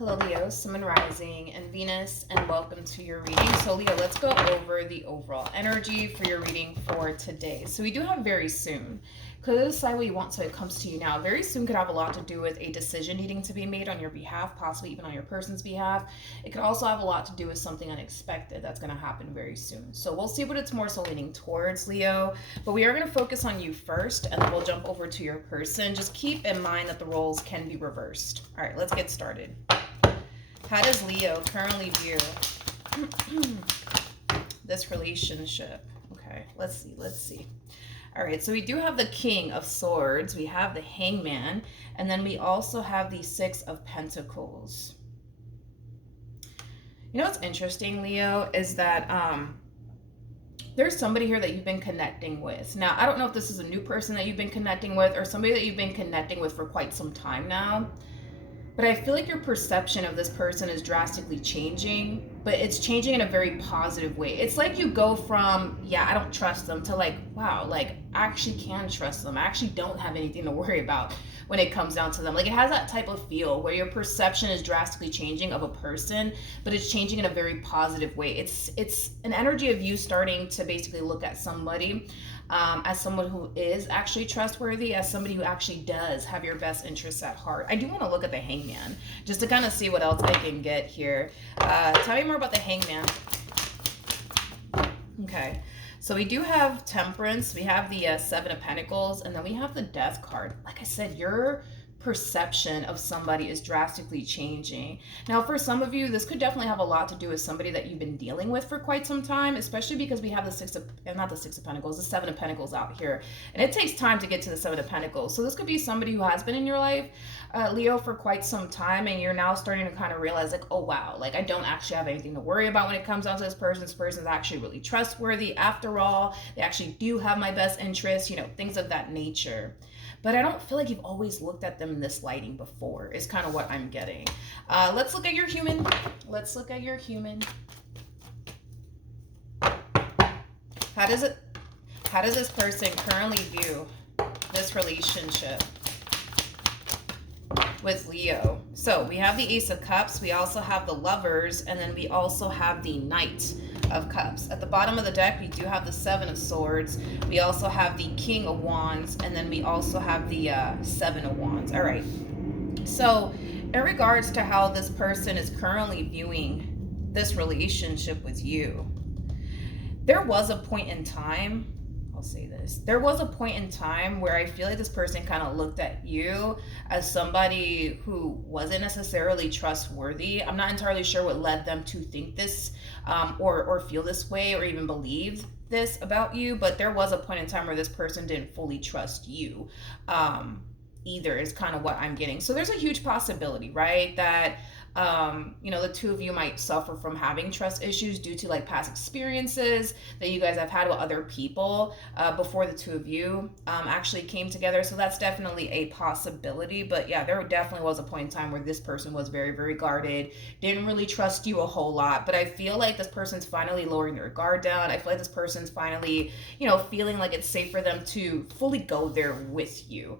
Hello, Leo, Sun and Rising, and Venus, and welcome to your reading. So, Leo, let's go over the overall energy for your reading for today. So, we do have very soon. Could decide what you want, so it comes to you now. Very soon could have a lot to do with a decision needing to be made on your behalf, possibly even on your person's behalf. It could also have a lot to do with something unexpected that's going to happen very soon. So, we'll see what it's more so leaning towards, Leo. But we are going to focus on you first, and then we'll jump over to your person. Just keep in mind that the roles can be reversed. All right, let's get started. How does Leo currently view this relationship? Okay, let's see. All right, so we do have the King of Swords, we have the Hangman, and then we also have the Six of Pentacles. You know what's interesting, Leo, is that there's somebody here that you've been connecting with. Now, I don't know if this is a new person that you've been connecting with or somebody that you've been connecting with for quite some time now. But I feel like your perception of this person is drastically changing, but it's changing in a very positive way. It's like you go from, yeah, I don't trust them, to like, wow, like I actually can trust them. I actually don't have anything to worry about when it comes down to them. Like it has that type of feel where your perception is drastically changing of a person, but it's changing in a very positive way. It's an energy of you starting to basically look at somebody as someone who is actually trustworthy, as somebody who actually does have your best interests at heart. I do want to look at the Hangman just to kind of see what else I can get here. Tell me more about the Hangman. Okay, so we do have Temperance, we have the Seven of Pentacles, and then we have the Death card. Like I said, your perception of somebody is drastically changing. Now, for some of you, this could definitely have a lot to do with somebody that you've been dealing with for quite some time, especially because we have the Six of Pentacles, the Seven of Pentacles out here. And it takes time to get to the Seven of Pentacles. So this could be somebody who has been in your life, Leo, for quite some time, and you're now starting to kind of realize like, oh wow, like I don't actually have anything to worry about when it comes down to this person. This person's actually really trustworthy. After all, they actually do have my best interests, things of that nature. But I don't feel like you've always looked at them in this lighting before, is kind of what I'm getting. Let's look at your human. Let's look at your human. How does this person currently view this relationship with Leo? So we have the Ace of Cups, we also have the Lovers, and then we also have the Knight of Cups. At the bottom of the deck, we do have the Seven of Swords. We also have the King of Wands, and then we also have the Seven of Wands. All right. So in regards to how this person is currently viewing this relationship with you, there was a point in time, I'll say this, there was a point in time where I feel like this person kind of looked at you as somebody who wasn't necessarily trustworthy. I'm not entirely sure what led them to think this or feel this way or even believe this about you, but there was a point in time where this person didn't fully trust you either, is kind of what I'm getting. So there's a huge possibility, right, that the two of you might suffer from having trust issues due to like past experiences that you guys have had with other people before the two of you actually came together. So that's definitely a possibility. But yeah, there definitely was a point in time where this person was very, very guarded, didn't really trust you a whole lot. But I feel like this person's finally lowering their guard down. I feel like this person's finally, feeling like it's safe for them to fully go there with you.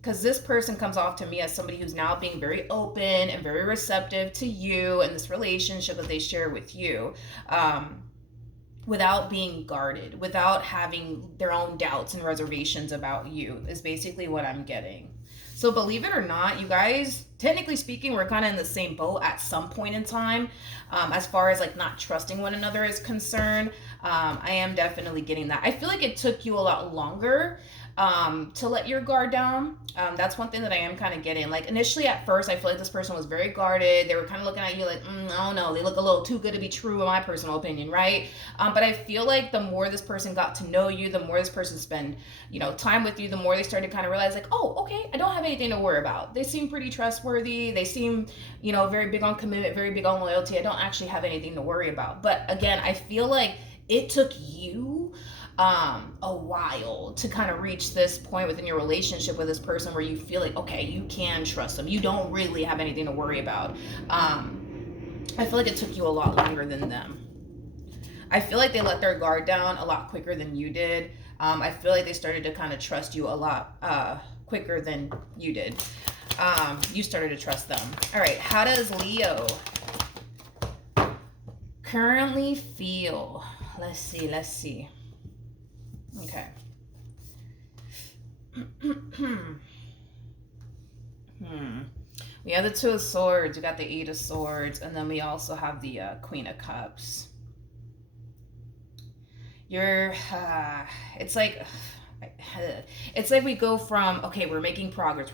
Because this person comes off to me as somebody who's now being very open and very receptive to you and this relationship that they share with you, without being guarded, without having their own doubts and reservations about you, is basically what I'm getting. So believe it or not, you guys, technically speaking, we're kind of in the same boat at some point in time, as far as like not trusting one another is concerned. I am definitely getting that. I feel like it took you a lot longer to let your guard down. That's one thing that I am kind of getting. Like initially at first, I feel like this person was very guarded. They were kind of looking at you like, I don't know, they look a little too good to be true in my personal opinion, right? But I feel like the more this person got to know you, the more this person spent, time with you, the more they started to kind of realize like, oh, okay, I don't have anything to worry about. They seem pretty trustworthy. They seem, very big on commitment, very big on loyalty. I don't actually have anything to worry about. But again, I feel like it took you a while to kind of reach this point within your relationship with this person where you feel like, okay, you can trust them. You don't really have anything to worry about. I feel like it took you a lot longer than them. I feel like they let their guard down a lot quicker than you did. I feel like they started to kind of trust you a lot quicker than you did. You started to trust them. All right, how does Leo currently feel? Let's see. Okay. We have the Two of Swords, we got the Eight of Swords, and then we also have the Queen of Cups. It's like we go from, okay, we're making progress,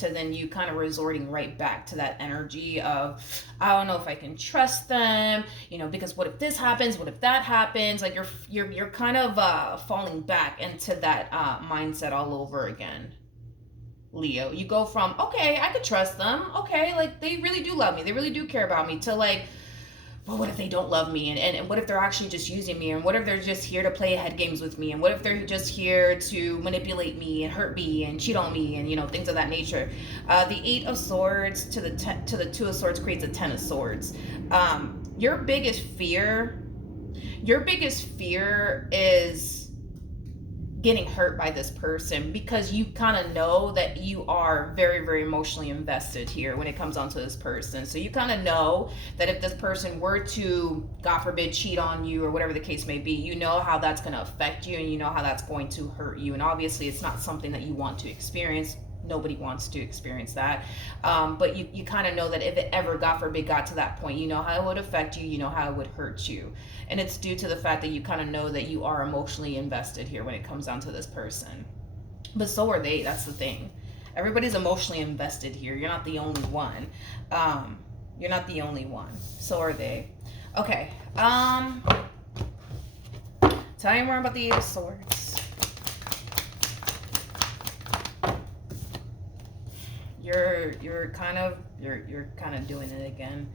to then you kind of resorting right back to that energy of, I don't know if I can trust them, because what if this happens, what if that happens, like you're kind of falling back into that mindset all over again. Leo, you go from, okay, I could trust them, okay, like they really do love me, they really do care about me, to like, well, what if they don't love me? And what if they're actually just using me? And what if they're just here to play head games with me? And what if they're just here to manipulate me and hurt me and cheat on me and things of that nature? The Eight of Swords to the Two of Swords creates a Ten of Swords. Your biggest fear is getting hurt by this person, because you kind of know that you are very, very emotionally invested here when it comes on to this person. So you kind of know that if this person were to, God forbid, cheat on you or whatever the case may be, you know how that's going to affect you, and you know how that's going to hurt you. And obviously it's not something that you want to experience. Nobody wants to experience that. But you kind of know that if it ever, God forbid, got to that point, you know how it would affect you, you know how it would hurt you. And it's due to the fact that you kind of know that you are emotionally invested here when it comes down to this person. But so are they, that's the thing. Everybody's emotionally invested here. You're not the only one. You're not the only one. So are they. Okay. Tell me more about the Eight of Swords. You're kind of doing it again,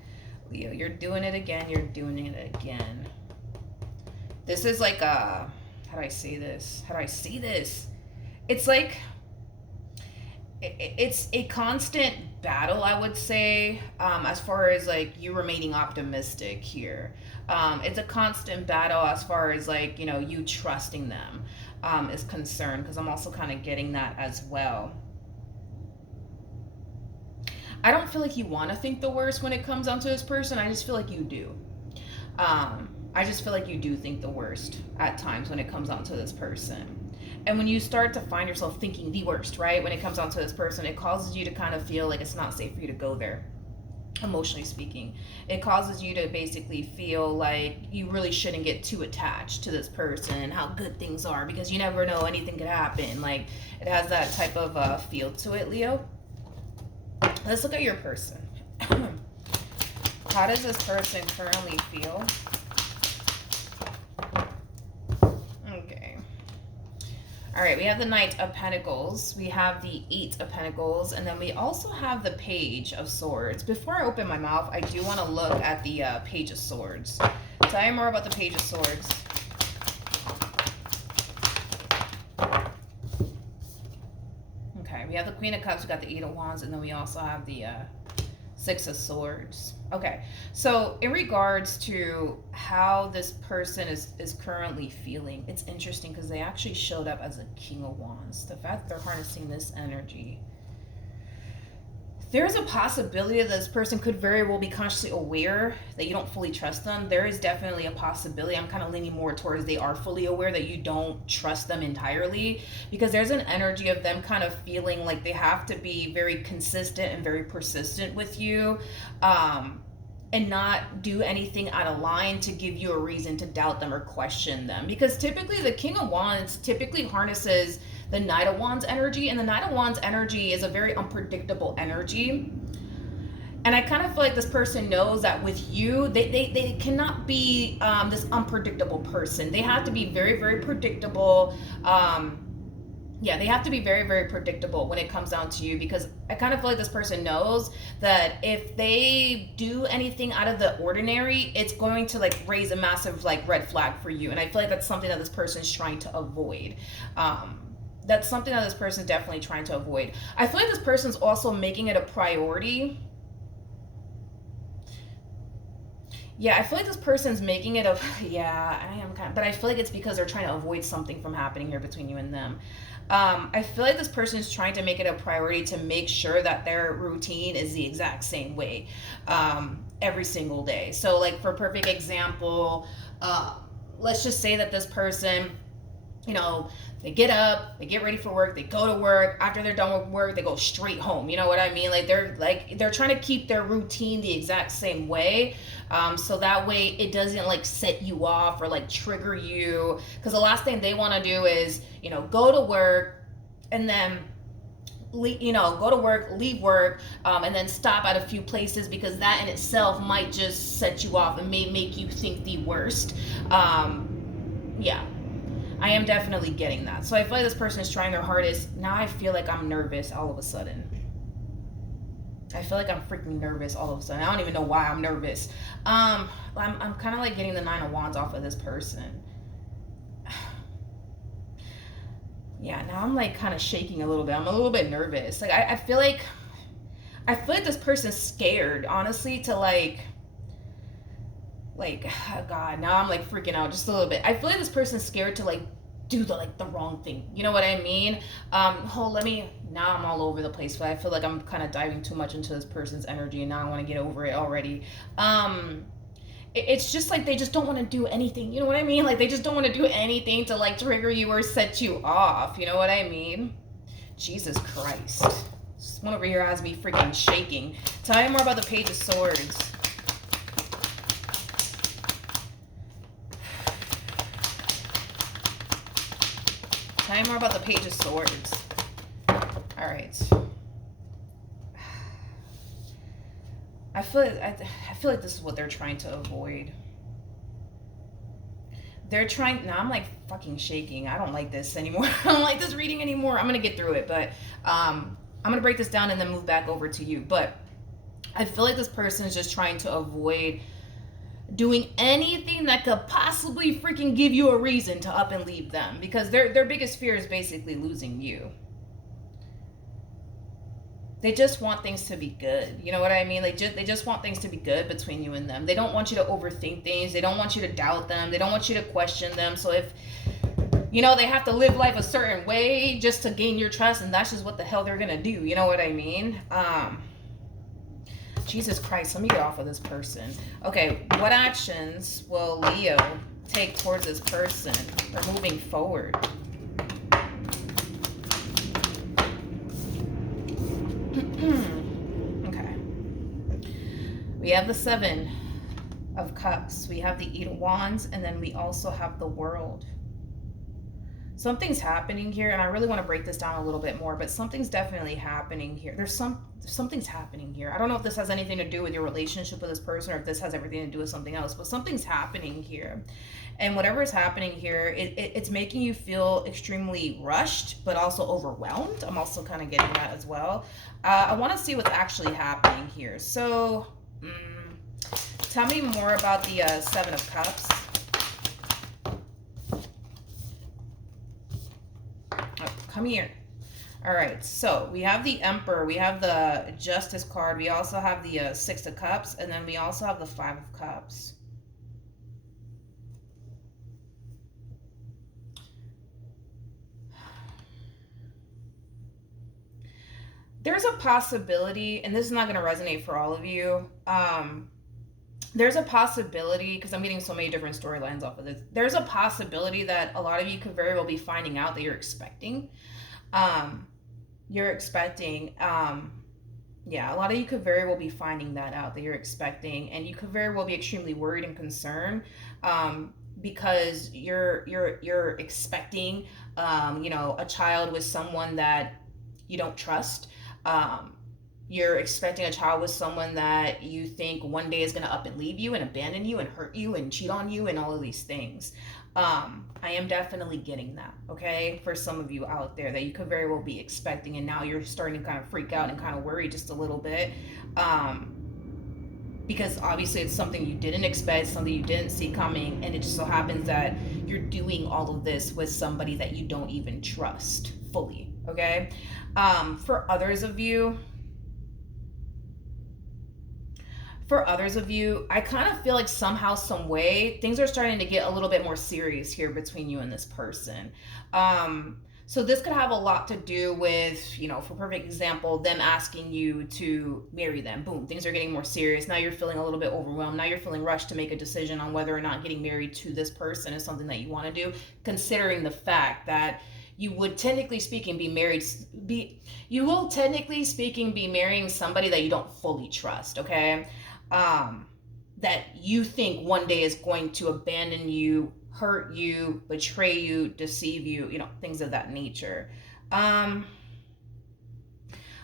Leo. You're doing it again. This is like how do I say this? It's like it's a constant battle, I would say, as far as like you remaining optimistic here. It's a constant battle as far as like you trusting them is concerned, because I'm also kind of getting that as well. I don't feel like you want to think the worst when it comes down to this person. I just feel like you do. I just feel like you do think the worst at times when it comes down to this person. And when you start to find yourself thinking the worst, right, when it comes down to this person, it causes you to kind of feel like it's not safe for you to go there, emotionally speaking. It causes you to basically feel like you really shouldn't get too attached to this person and how good things are, because you never know, anything could happen. Like, it has that type of feel to it, Leo. Let's look at your person. How does this person currently feel? Okay. All right, we have the Knight of Pentacles. We have the Eight of Pentacles. And then we also have the Page of Swords. Before I open my mouth, I do want to look at the Page of Swords. Tell me more about the Page of Swords. We have the Queen of Cups, we got the Eight of Wands, and then we also have the Six of Swords. Okay, so in regards to how this person is currently feeling, it's interesting because they actually showed up as a King of Wands. The fact that they're harnessing this energy, there's a possibility that this person could very well be consciously aware that you don't fully trust them. There is definitely a possibility. I'm kind of leaning more towards they are fully aware that you don't trust them entirely, because there's an energy of them kind of feeling like they have to be very consistent and very persistent with you, and not do anything out of line to give you a reason to doubt them or question them. Because typically the King of Wands typically harnesses the Knight of Wands energy, and the Knight of Wands energy is a very unpredictable energy. And I kind of feel like this person knows that with you, they cannot be this unpredictable person. They have to be very, very predictable. They have to be very, very predictable when it comes down to you, because I kind of feel like this person knows that if they do anything out of the ordinary, it's going to like raise a massive like red flag for you. And I feel like that's something that this person is trying to avoid. That's something that this person is definitely trying to avoid. I feel like this person's also making it a priority. Yeah, I feel like this person's making it a... Yeah, I am kind of... But I feel like it's because they're trying to avoid something from happening here between you and them. I feel like this person is trying to make it a priority to make sure that their routine is the exact same way every single day. So, like, for perfect example, uh, let's just say that this person, you know, they get up, they get ready for work, they go to work. After they're done with work, they go straight home. You know what I mean? Like they're trying to keep their routine the exact same way, so that way it doesn't like set you off or like trigger you. Because the last thing they want to do is, go to work and then go to work, leave work, and then stop at a few places, because that in itself might just set you off and may make you think the worst. Yeah, I am definitely getting that. So I feel like this person is trying their hardest. Now I feel like I'm nervous all of a sudden. I feel like I'm freaking nervous all of a sudden. I don't even know why I'm nervous. I'm kind of like getting the Nine of Wands off of this person. Yeah, now I'm like kind of shaking a little bit. I'm a little bit nervous. Like I feel like this person's scared, honestly, to oh God, now I'm like freaking out just a little bit. I feel like this person's scared to like do the wrong thing. You know what I mean? Now I'm all over the place, but I feel like I'm kind of diving too much into this person's energy, and now I want to get over it already. It's just like they just don't want to do anything. You know what I mean? Like they just don't want to do anything to like trigger you or set you off. You know what I mean? Jesus Christ. This one over here has me freaking shaking. Tell me more about the Page of Swords. Tell me more about the Page of Swords. All right. I feel like this is what they're trying to avoid. They're trying. Now I'm like fucking shaking. I don't like this anymore. I don't like this reading anymore. I'm gonna get through it, but I'm gonna break this down and then move back over to you. But I feel like this person is just trying to avoid doing anything that could possibly freaking give you a reason to up and leave them, because their biggest fear is basically losing you. They just want things to be good. You know what I mean? They just want things to be good between you and them. They don't want you to overthink things. They don't want you to doubt them. They don't want you to question them. So if they have to live life a certain way just to gain your trust, and that's just what the hell they're gonna do. You know what I mean? Jesus Christ, let me get off of this person. Okay, what actions will Leo take towards this person or moving forward? Okay. We have the Seven of Cups. We have the Eight of Wands, and then we also have the World. Something's happening here, and I really want to break this down a little bit more, but something's definitely happening here. Something's happening here. I don't know if this has anything to do with your relationship with this person, or if this has everything to do with something else, but something's happening here. And whatever is happening here, it's making you feel extremely rushed, but also overwhelmed. I'm also kind of getting that as well. I want to see what's actually happening here. So, tell me more about the Seven of Cups. Come here. All right, so we have the Emperor, we have the Justice card, we also have the Six of Cups, and then we also have the Five of Cups. There's a possibility, and this is not going to resonate for all of you, there's a possibility, because I'm getting so many different storylines off of this, there's a possibility that a lot of you could very well be finding out that you're expecting. A lot of you could very well be finding that out, that you're expecting, and you could very well be extremely worried and concerned, because you're expecting, a child with someone that you don't trust. You're expecting a child with someone that you think one day is going to up and leave you and abandon you and hurt you and cheat on you and all of these things. I am definitely getting that, okay? For some of you out there that you could very well be expecting, and now you're starting to kind of freak out and kind of worry just a little bit. Because obviously it's something you didn't expect, something you didn't see coming, and it just so happens that you're doing all of this with somebody that you don't even trust fully, okay? For others of you, I kind of feel like somehow, some way, things are starting to get a little bit more serious here between you and this person. So this could have a lot to do with, for perfect example, them asking you to marry them. Boom, things are getting more serious. Now you're feeling a little bit overwhelmed. Now you're feeling rushed to make a decision on whether or not getting married to this person is something that you want to do, considering the fact that you would technically speaking you will technically speaking be marrying somebody that you don't fully trust, okay? Um that you think one day is going to abandon you, hurt you, betray you, deceive you, things of that nature. Um,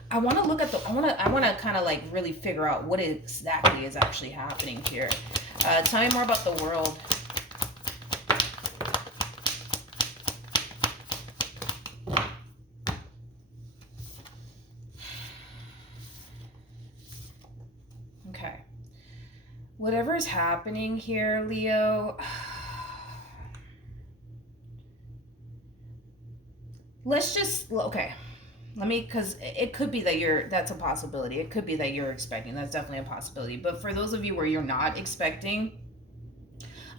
I want to look at the. I want to kind of like really figure out what exactly is actually happening here. Tell me more about the world. Okay. Whatever is happening here, Leo. Let's just okay. Let me, because it could be that that's a possibility. It could be that you're expecting. That's definitely a possibility. But for those of you where you're not expecting,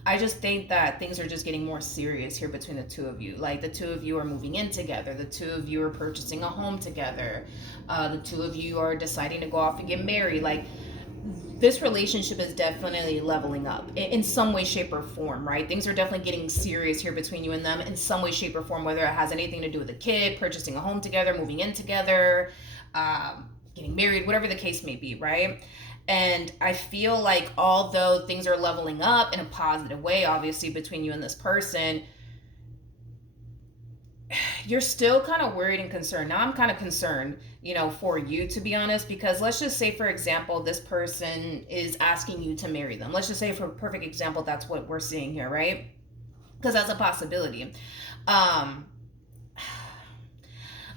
I just think that things are just getting more serious here between the two of you. Like the two of you are moving in together. The two of you are purchasing a home together. The two of you are deciding to go off and get married. Like this relationship is definitely leveling up in some way, shape, or form, right? Things are definitely getting serious here between you and them in some way, shape, or form, whether it has anything to do with a kid, purchasing a home together, moving in together, getting married, whatever the case may be, right? And I feel like although things are leveling up in a positive way, obviously, between you and this person, you're still kind of worried and concerned. Now I'm kind of concerned, for you, to be honest, because let's just say, for example, this person is asking you to marry them. Let's just say, for a perfect example, that's what we're seeing here, right? Because that's a possibility. Um,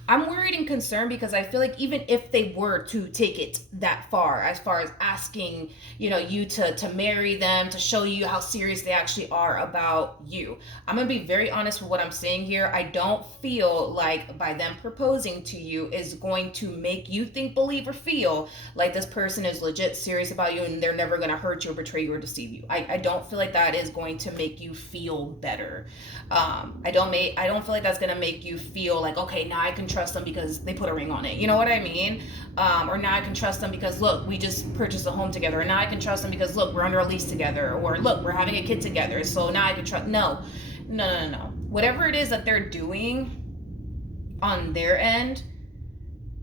I'm worried and concerned because I feel like even if they were to take it that far, as far as asking, you to marry them, to show you how serious they actually are about you. I'm gonna be very honest with what I'm saying here. I don't feel like by them proposing to you is going to make you think, believe, or feel like this person is legit serious about you and they're never gonna hurt you or betray you or deceive you. I don't feel like that is going to make you feel better. I don't feel like that's gonna make you feel like, okay, now I can trust them because they put a ring on it. You know what I mean? Or now I can trust them because look, we just purchased a home together. And now I can trust them because look, we're under a lease together. Or look, we're having a kid together. So now I can trust. No. Whatever it is that they're doing on their end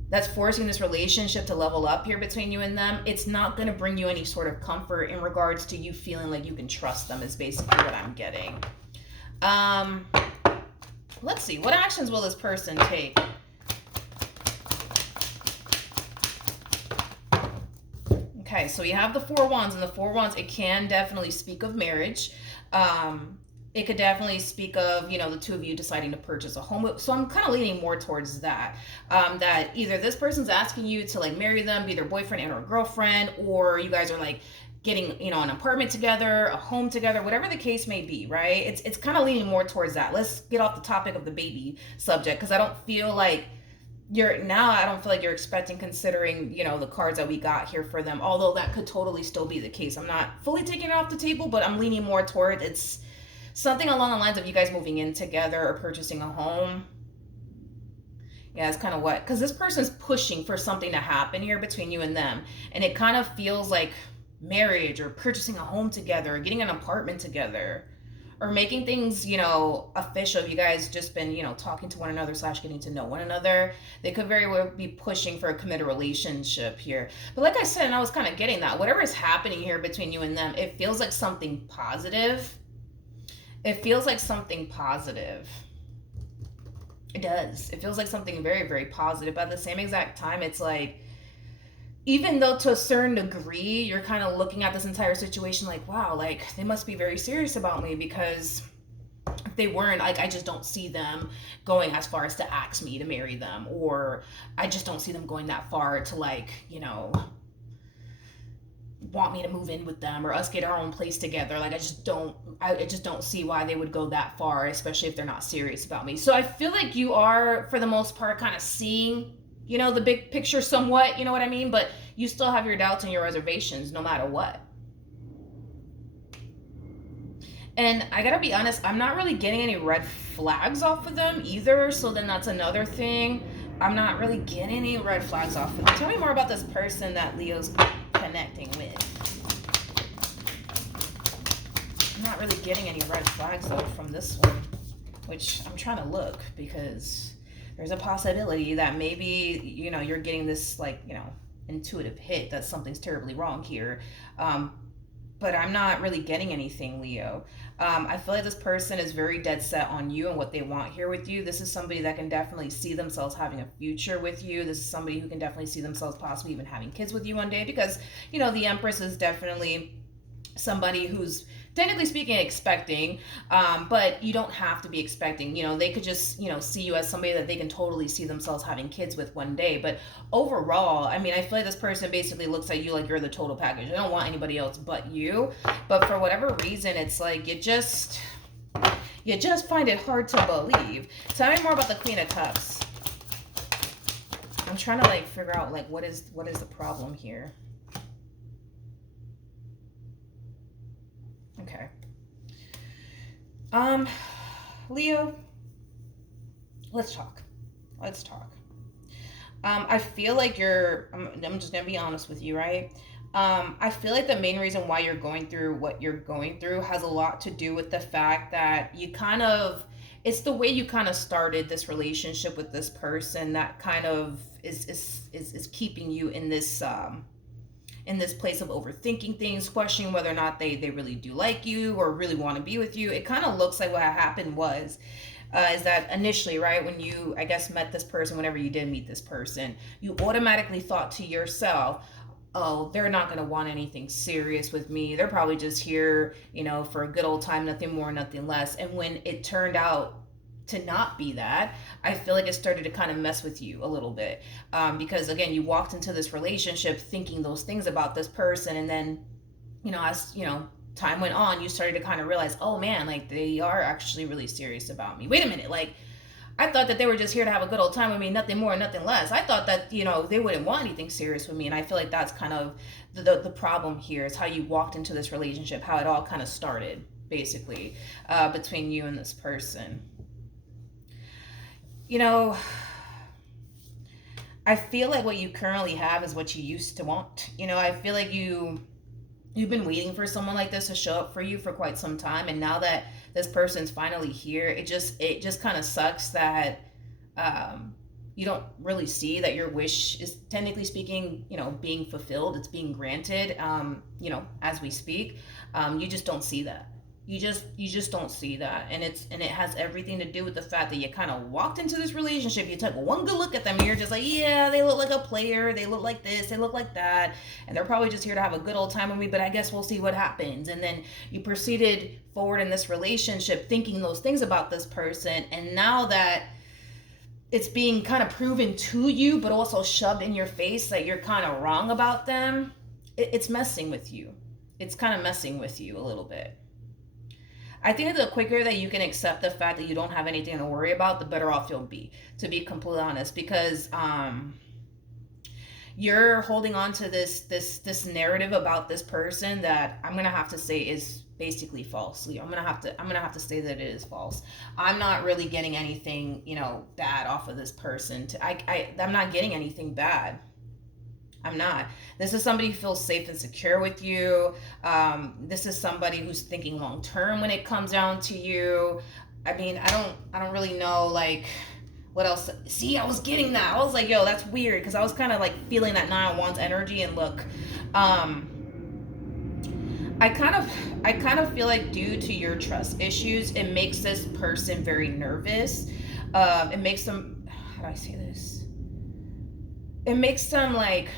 that's forcing this relationship to level up here between you and them, it's not going to bring you any sort of comfort in regards to you feeling like you can trust them, is basically what I'm getting. Let's see. What actions will this person take? Okay, so you have the Four Wands, and the Four Wands, it can definitely speak of marriage. It could definitely speak of, the two of you deciding to purchase a home. So I'm kind of leaning more towards that. That either this person's asking you to like marry them, be their boyfriend and or girlfriend, or you guys are like getting, an apartment together, a home together, whatever the case may be, right? It's kind of leaning more towards that. Let's get off the topic of the baby subject, because I don't feel like you're expecting, considering, the cards that we got here for them, although that could totally still be the case. I'm not fully taking it off the table, but I'm leaning more toward it's something along the lines of you guys moving in together or purchasing a home. Yeah, it's kind of what, because this person's pushing for something to happen here between you and them, and it kind of feels like marriage or purchasing a home together or getting an apartment together or making things, official. You guys just been, talking to one another / getting to know one another. They could very well be pushing for a committed relationship here. But like I said, and I was kind of getting that, whatever is happening here between you and them, it feels like something positive. It feels like something positive. It does. It feels like something very, very positive. But at the same exact time, it's like, even though to a certain degree, you're kind of looking at this entire situation like, wow, like they must be very serious about me, because if they weren't, like, I just don't see them going as far as to ask me to marry them, or I just don't see them going that far to like, want me to move in with them or us get our own place together. Like I just don't see why they would go that far, especially if they're not serious about me. So I feel like you are, for the most part, kind of seeing, the big picture somewhat, you know what I mean? But you still have your doubts and your reservations no matter what. And I gotta be honest, I'm not really getting any red flags off of them either. So then that's another thing. I'm not really getting any red flags off of them. Tell me more about this person that Leo's connecting with. I'm not really getting any red flags though from this one, which I'm trying to look because there's a possibility that maybe, you're getting this, like, intuitive hit that something's terribly wrong here. Um, but I'm not really getting anything, Leo. I feel like this person is very dead set on you and what they want here with you. This is somebody that can definitely see themselves having a future with you. This is somebody who can definitely see themselves possibly even having kids with you one day because, the Empress is definitely somebody who's technically speaking expecting, but you don't have to be expecting. They could just see you as somebody that they can totally see themselves having kids with one day. But overall, I mean, I feel like this person basically looks at you like you're the total package. They don't want anybody else but you. But for whatever reason, it's like you just find it hard to believe. Tell me more about the Queen of Cups. I'm trying to like figure out like what is the problem here. Okay. Um, Leo, let's talk. Let's talk. I feel like I'm just gonna be honest with you, right? I feel like the main reason why you're going through what you're going through has a lot to do with the fact that it's the way you kind of started this relationship with this person that kind of is keeping you in this place of overthinking things, questioning whether or not they really do like you or really want to be with you. It kind of looks like what happened was is that initially, right, when you, I guess, met this person, whenever you did meet this person, you automatically thought to yourself, oh, they're not going to want anything serious with me. They're probably just here, for a good old time, nothing more, nothing less. And when it turned out to not be that, I feel like it started to kind of mess with you a little bit. Because again, you walked into this relationship thinking those things about this person. And then, as, time went on, you started to kind of realize, oh man, like they are actually really serious about me. Wait a minute, like I thought that they were just here to have a good old time with me, nothing more, nothing less. I thought that, they wouldn't want anything serious with me. And I feel like that's kind of the problem here is how you walked into this relationship, how it all kind of started, basically, between you and this person. You know, I feel like what you currently have is what you used to want. I feel like you've been waiting for someone like this to show up for you for quite some time, and now that this person's finally here, it just kind of sucks that you don't really see that your wish is technically speaking, being fulfilled. It's being granted, as we speak. You just don't see that. You just don't see that, and it has everything to do with the fact that you kind of walked into this relationship. You took one good look at them, and you're just like, yeah, they look like a player. They look like this. They look like that, and they're probably just here to have a good old time with me. But I guess we'll see what happens. And then you proceeded forward in this relationship, thinking those things about this person, and now that it's being kind of proven to you, but also shoved in your face that you're kind of wrong about them, it's messing with you. It's kind of messing with you a little bit. I think that the quicker that you can accept the fact that you don't have anything to worry about, the better off you'll be, to be completely honest, because you're holding on to this narrative about this person that I'm gonna have to say is basically false. I'm gonna have to say that it is false. I'm not really getting anything bad off of this person. I'm not getting anything bad. I'm not. This is somebody who feels safe and secure with you. This is somebody who's thinking long term when it comes down to you. I mean, I don't really know like what else. See, I was getting that. I was like, yo, that's weird because I was kind of like feeling that Nine of Wands energy. And look, I kind of feel like due to your trust issues, it makes this person very nervous. It makes them. How do I say this? It makes them like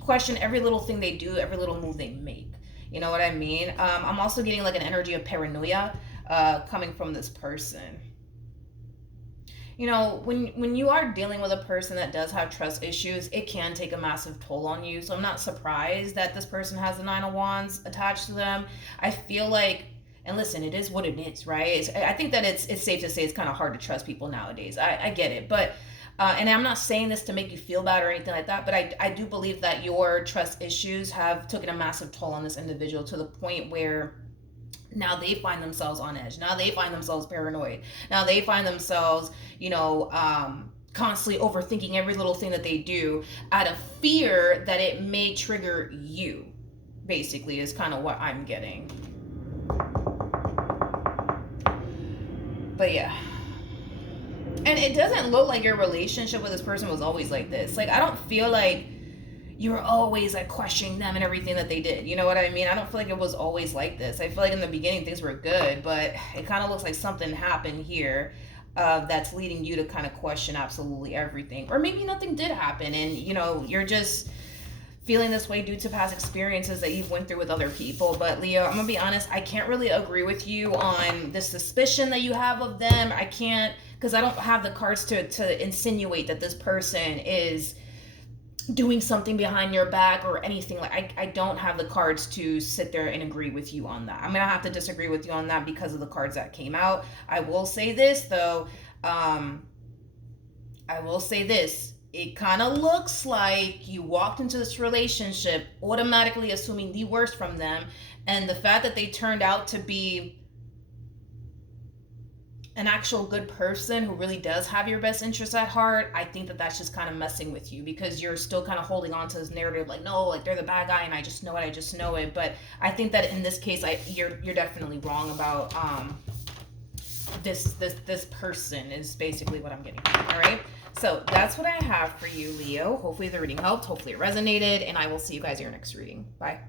question every little thing they do, every little move they make. You know what I mean? I'm also getting like an energy of paranoia coming from this person. When you are dealing with a person that does have trust issues, it can take a massive toll on you. So I'm not surprised that this person has the Nine of Wands attached to them. I feel like, and listen, it is what it is, right? I think that it's safe to say it's kind of hard to trust people nowadays. I get it, but and I'm not saying this to make you feel bad or anything like that, but I do believe that your trust issues have taken a massive toll on this individual to the point where Now they find themselves on edge. Now they find themselves paranoid. Now they find themselves, constantly overthinking every little thing that they do out of fear that it may trigger you, basically, is kind of what I'm getting. But yeah. And it doesn't look like your relationship with this person was always like this. Like, I don't feel like you were always like questioning them and everything that they did. You know what I mean? I don't feel like it was always like this. I feel like in the beginning things were good, but it kind of looks like something happened here that's leading you to kind of question absolutely everything. Or maybe nothing did happen and, you're just feeling this way due to past experiences that you've went through with other people. But Leo, I'm gonna be honest, I can't really agree with you on the suspicion that you have of them. I can't, because I don't have the cards to insinuate that this person is doing something behind your back or anything. Like, I don't have the cards to sit there and agree with you on that. I'm gonna have to disagree with you on that because of the cards that came out. I will say this though, it kind of looks like you walked into this relationship automatically assuming the worst from them, and the fact that they turned out to be an actual good person who really does have your best interest at heart, I think that that's just kind of messing with you because you're still kind of holding on to this narrative like, no, like they're the bad guy and I just know it. But I think that in this case, you're definitely wrong about this person is basically what I'm getting. All right. So that's what I have for you, Leo. Hopefully the reading helped. Hopefully it resonated, and I will see you guys in your next reading. Bye.